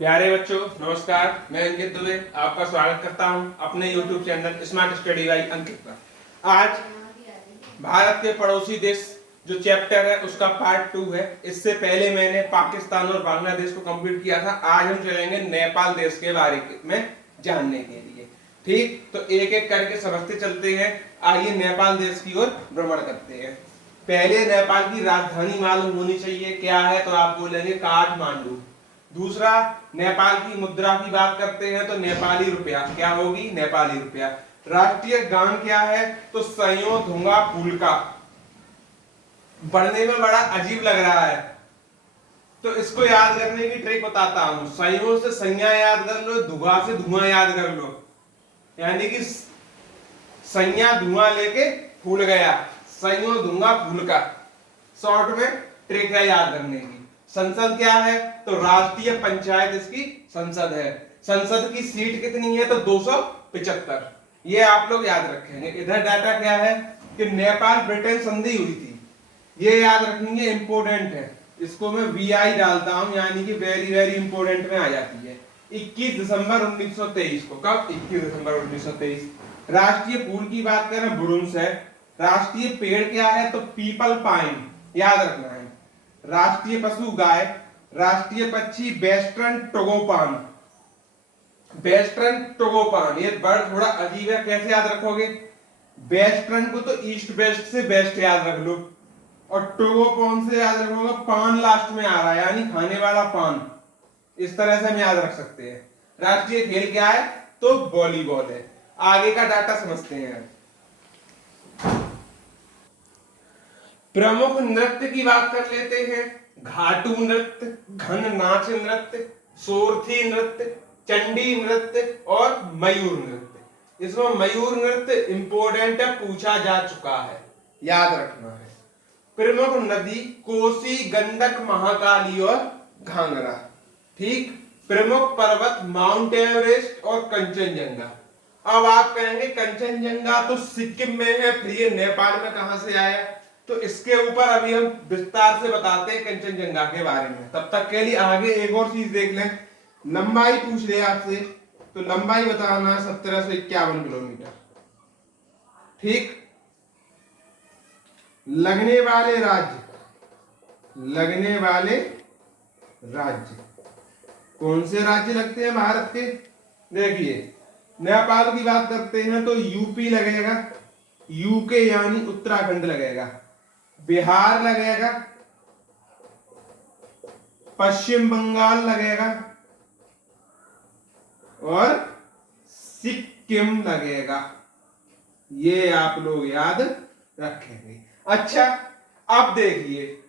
प्यारे बच्चों नमस्कार। मैं अंकित दुबे आपका स्वागत करता हूं अपने YouTube channel smart study by Ankit पर। आज भारत के पड़ोसी देश जो चैप्टर है उसका पार्ट 2 है। इससे पहले मैंने पाकिस्तान और बांग्लादेश को कंप्लीट किया था। आज हम चलेंगे नेपाल देश के बारे में जानने के लिए। ठीक, तो एक एक करके समझते चलते हैं। आइए नेपाल देश की ओर भ्रमण करते हैं। पहले नेपाल की राजधानी मालूम होनी चाहिए, क्या है? तो आप बोलेंगे काठमांडू। दूसरा, नेपाल की मुद्रा की बात करते हैं तो नेपाली रुपया। क्या होगी? नेपाली रुपया। राष्ट्रीय गान क्या है? तो सयो धुंगा फूलका। पढ़ने में बड़ा अजीब लग रहा है तो इसको याद करने की ट्रिक बताता हूं। सयो से संज्ञा याद कर लो, धुआं से धुआं याद कर लो, यानी कि संज्ञा धुआं लेके फूल गया, सयो धुंगा फूलका। शॉर्ट में ट्रिक है याद करने की। संसद क्या है? तो राष्ट्रीय पंचायत इसकी संसद है। संसद की सीट कितनी है? तो 275। ये आप लोग याद रखेंगे। इधर डाटा क्या है कि नेपाल ब्रिटेन संधि हुई थी, ये याद रखेंगे, इंपोर्टेंट है। इसको मैं वीआई डालता हूं, यानी कि वेरी वेरी इंपोर्टेंट में आ जाती है। 21 दिसंबर 1923 को। कब? 21 दिसंबर 1923। राष्ट्रीय फूल की बात करें, बुरुंश है। राष्ट्रीय पेड़ क्या है? तो पीपल पाइन, याद रखना है। राष्ट्रीय पशु गाय। राष्ट्रीय पक्षी वेस्टर्न टोगोपान। वेस्टर्न टोगोपान, ये वर्ड थोड़ा अजीब है, कैसे याद रखोगे? वेस्टर्न को तो ईस्ट वेस्ट से वेस्ट याद रख लो, और टोगोपान से याद रखोगे, पान लास्ट में आ रहा है, यानी खाने वाला पान। इस तरह से हम याद रख सकते हैं। राष्ट्रीय खेल क्या है? तो वॉलीबॉल है। आगे का डाटा समझते हैं। प्रमुख नृत्य की बात कर लेते हैं। घाटू नृत्य, घन नाच नृत्य, सोरथी नृत्य, चंडी नृत्य और मयूर नृत्य। इसमें मयूर नृत्य इंपोर्टेंट है, पूछा जा चुका है, याद रखना है। प्रमुख नदी कोसी, गंडक, महाकाली और घाघरा। ठीक। प्रमुख पर्वत माउंट एवरेस्ट और कंचनजंगा। अब आप कहेंगे कंचनजंगा तो सिक्किम में है, फिर ये नेपाल में कहां से आया? तो इसके ऊपर अभी हम विस्तार से बताते हैं कंचनजंगा के बारे में। तब तक के लिए आगे एक और चीज देख लें। लंबाई पूछ ले आपसे, तो लंबाई बताना है 1751 किलोमीटर। ठीक। लगने वाले राज्य, लगने वाले राज्य कौन से राज्य लगते हैं भारत के? देखिए, नेपाल की बात करते हैं तो यूपी लगेगा, यूके यानी उत्तराखंड लगेगा, बिहार लगेगा, पश्चिम बंगाल लगेगा और सिक्किम लगेगा। ये आप लोग याद रखेंगे। अच्छा, अब देखिए,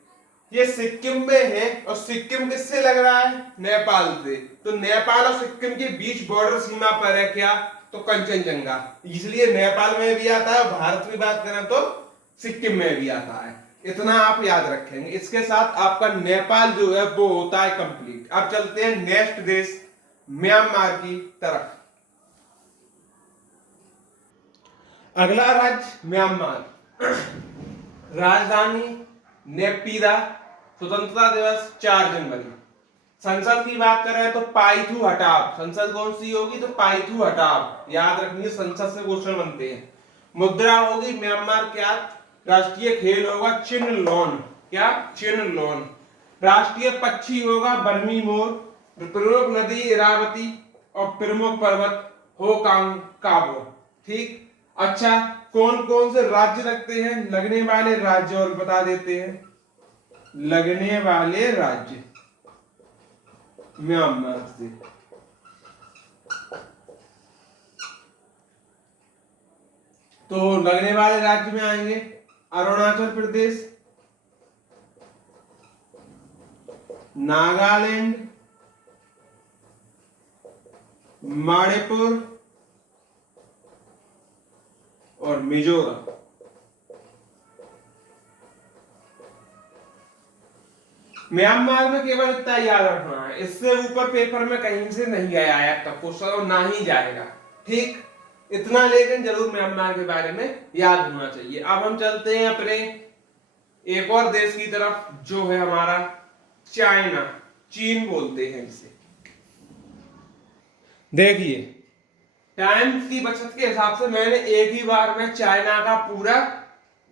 ये सिक्किम में है और सिक्किम किससे लग रहा है? नेपाल से। तो नेपाल और सिक्किम के बीच बॉर्डर सीमा पर है क्या? तो कंचनजंगा। इसलिए नेपाल में भी आता है और भारत में बात करें तो सिक्किम में भी आता है। इतना आप याद रखेंगे। इसके साथ आपका नेपाल जो है वो होता है कंप्लीट। अब चलते हैं नेक्स्ट देश म्यांमार की तरफ। अगला राज्य म्यांमार। राजधानी नेपिदा। स्वतंत्रता दिवस 4 जनवरी। संसद की बात करें तो पाइथू हटाव। संसद कौन सी होगी? तो पाइथू हटाव, याद रखिए, संसद से क्वेश्चन बनते हैं। मुद्रा होगी म्यांमार क्या? राष्ट्रीय खेल होगा चिन लोन। क्या? चिन लोन। राष्ट्रीय पक्षी होगा बर्मी मोर। प्रमुख नदी इरावती और प्रमुख पर्वत होकांग काबो। ठीक। अच्छा, कौन कौन से राज्य लगते हैं? लगने वाले राज्य और बता देते हैं। लगने वाले राज्य म्यांमार से तो लगने वाले राज्य में आएंगे अरुणाचल प्रदेश, नागालैंड, मणिपुर और मिजोरम। म्यांमार में केवल इतना याद रखना है, इससे ऊपर पेपर में कहीं से नहीं गया है तब क्वेश्चन और ना ही जाएगा। ठीक, इतना लेकिन जरूर म्यांमार के बारे में याद होना चाहिए। अब हम चलते हैं अपने एक और देश की तरफ जो है हमारा चाइना, चीन बोलते हैं इसे। देखिए, टाइम की बचत के हिसाब से मैंने एक ही बार में चाइना का पूरा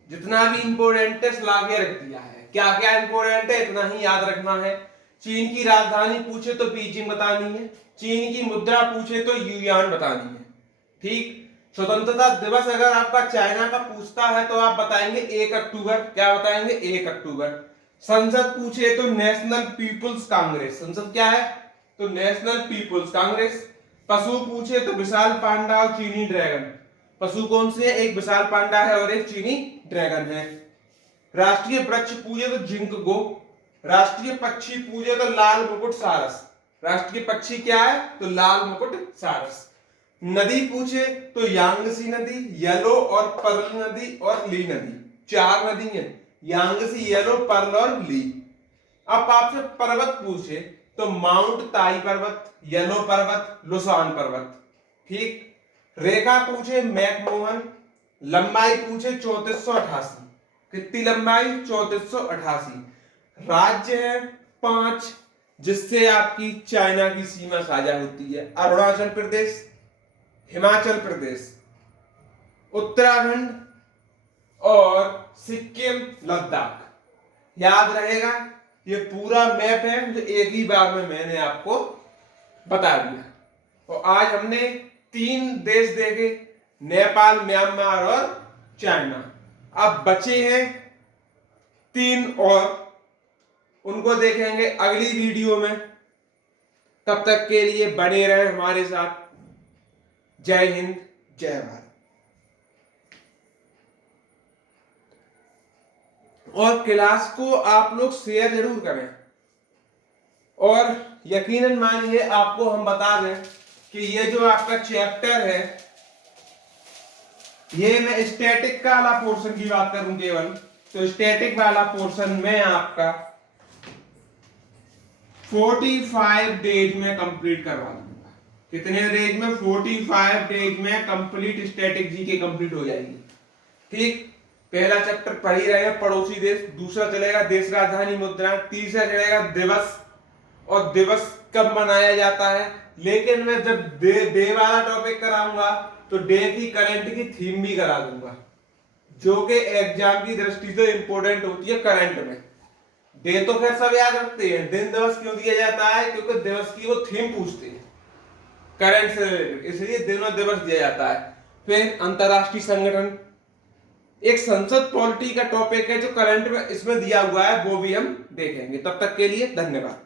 जितना भी इंपोर्टेंट है ला के रख दिया है। क्या क्या इंपोर्टेंट है इतना ही याद रखना है। चीन की राजधानी पूछे तो बीजिंग बतानी है, चीन की मुद्रा पूछे तो युआन बतानी है। ठीक। स्वतंत्रता दिवस अगर आपका चाइना का पूछता है तो आप बताएंगे 1 अक्टूबर। क्या बताएंगे? 1 अक्टूबर। संसद पूछे तो नेशनल पीपुल्स कांग्रेस। संसद क्या है? तो नेशनल पीपुल्स कांग्रेस। पशु पूछे तो विशाल पांडा और चीनी ड्रैगन। पशु कौन से है? एक विशाल पांडा है और एक चीनी ड्रैगन है। राष्ट्रीय वृक्ष पूछे तो जिंकगो। राष्ट्रीय पक्षी पूछे तो लाल मुकुट सारस। राष्ट्रीय पक्षी क्या है? तो लाल मुकुट सारस। नदी पूछे तो यांगसी नदी, येलो और पर्ल नदी और ली नदी। 4 नदी है, यांगसी, येलो, पर्ल और ली। अब आपसे पर्वत पूछे तो माउंट ताई पर्वत, येलो पर्वत, लुसान पर्वत। ठीक। रेखा पूछे मैकमोहन। लंबाई पूछे 3488। कितनी लंबाई? 3488। राज्य है 5 जिससे आपकी चाइना की सीमा साझा होती है। अरुणाचल प्रदेश, हिमाचल प्रदेश, उत्तराखंड और सिक्किम, लद्दाख। याद रहेगा, ये पूरा मैप है जो एक ही बार में मैंने आपको बता दिया। तो आज हमने 3 देश देखे, नेपाल, म्यांमार और चाइना। अब बचे हैं 3 और, उनको देखेंगे अगली वीडियो में। तब तक के लिए बने रहें हमारे साथ। जय हिंद, जय भारत। और क्लास को आप लोग शेयर जरूर करें। और यकीनन मानिए आपको हम बता दें कि ये जो आपका चैप्टर है, ये मैं स्टैटिक वाला पोर्शन की बात करूं केवल, तो स्टैटिक वाला पोर्शन में आपका 45 डेज में कंप्लीट करवा दूंगा। कितने डेज में? 45 डेज में कंप्लीट स्टैटिक जीके कंप्लीट हो जाएगी। ठीक। पहला चैप्टर पढ़ ही रहे हैं, पड़ोसी देश। दूसरा चलेगा देश राजधानी मुद्रा। तीसरा चलेगा दिवस, और दिवस कब मनाया जाता है। लेकिन मैं जब डे वाला टॉपिक कराऊंगा तो डे की करंट की थीम भी करा दूंगा, जो कि एग्जाम की दृष्टि से इंपॉर्टेंट होती है करंट में। डे तो खैर सब याद रखते हैं, दिन दिवस क्यों दिया जाता है? क्योंकि दिवस की वो थीम पूछते हैं करंट से रिलेटेड, इसलिए दिन और दिवस दिया जाता है। फिर अंतरराष्ट्रीय संगठन, एक संसद पॉलिटी का टॉपिक है जो करंट में इसमें दिया हुआ है, वो भी हम देखेंगे। तब तक के लिए धन्यवाद।